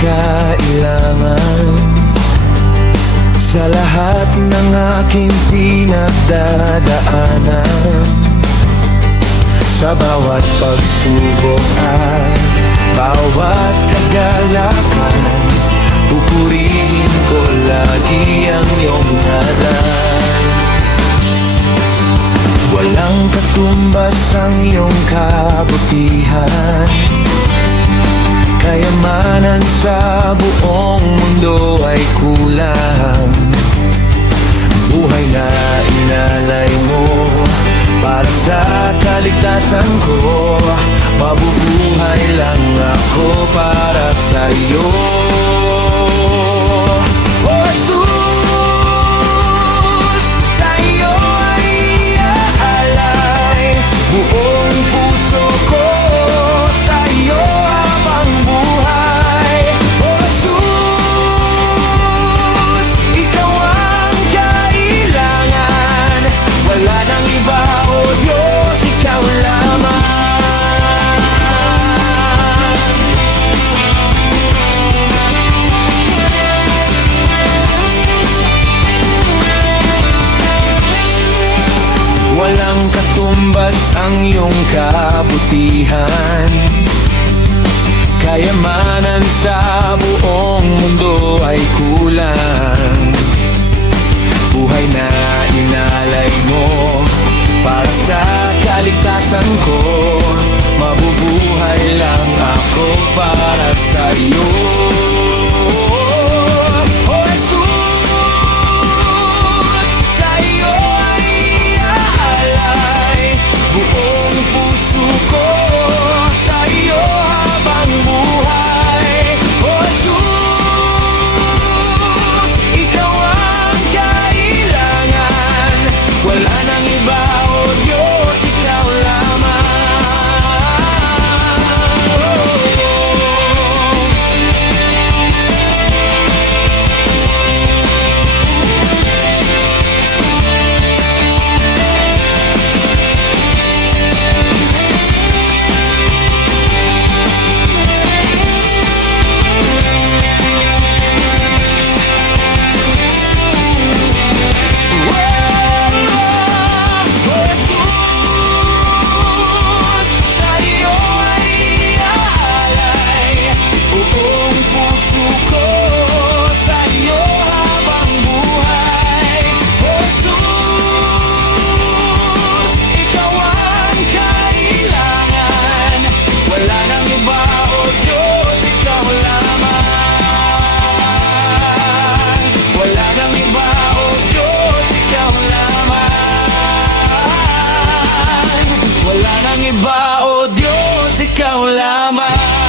kailangan sa lahat ng aking pinagdadaanan. Sa bawat pagsubok at bawat kagalakan, pupurihin ko lagi ang iyong ngalan. Walang katumbas ang iyong kabutihan, kayamanan sa buong mundo ay kulang. Buhay na inalay mo para sa kaligtasan ko, mabubuhay lang ako para sa iyo. Oh Jesus, sa iyo ay iaalay buong puso ko, sa iyo habang buhay. Oh Jesus, ikaw ang kailangan, wala nang iba, oh Diyos, ikaw lamang. Walang katumbas ang iyong kabutihan, kayamanan sa buong mundo ay kulang. Buhay na inalay mo para sa kaligtasan ko, mabubuhay lang ako para sa iyo. Oh Jesus, sa iyo ay iaalay buong puso ko, sa iyo habang buhay. Oh Jesus, ikaw ang kailangan, wala nang iba, oh Diyos, ikaw lamang. Wala nang iba, oh Diyos, ikaw lamang.